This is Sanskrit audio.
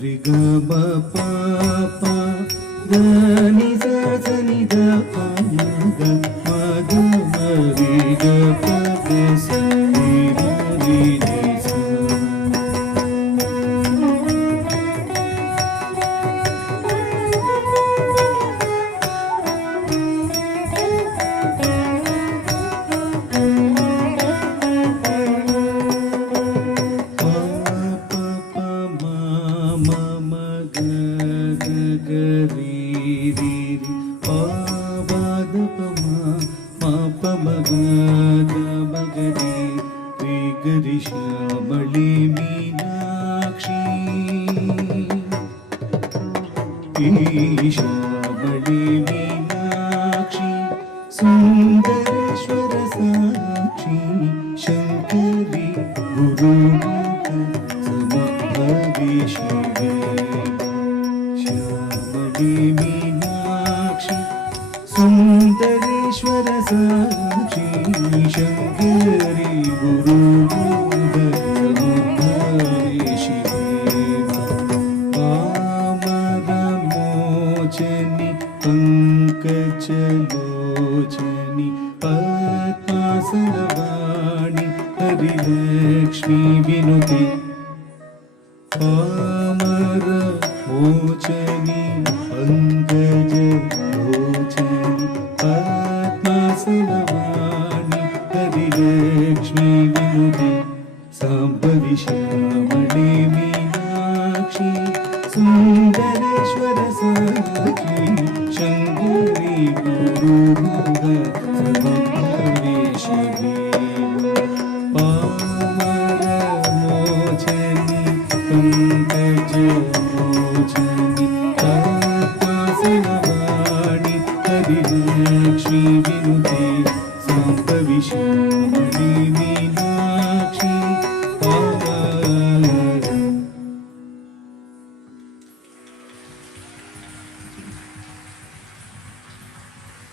ri ga ma pa pa ga ni sa sa ni da pa ma ga ma ga ma ri ga pa ga sa ri ga ri ni sa. Shyamali Meenakshi Shyamali Meenakshi Sundareshwar Sakshi Shankari Gurmukh समुद्भवी Shive Shyamali Meenakshi Sundareshwar Sakshi Shankari Gurmukh पंकजलोचनी पद्मासनवाणी Harilakshmi विनुते Palmer मोचनी पंकजलोचनी पद्मासनवाणी Harilakshmi विनुते Sambhavi Shyamali Meenakshi Sundareshwar Sakshi Shankari Gurmukh समुद्भवी Shive Palmer मोचनी पंकजलोचनी पद्मासनवाणी Harilakshmi विनुते Sambhavi Shyamali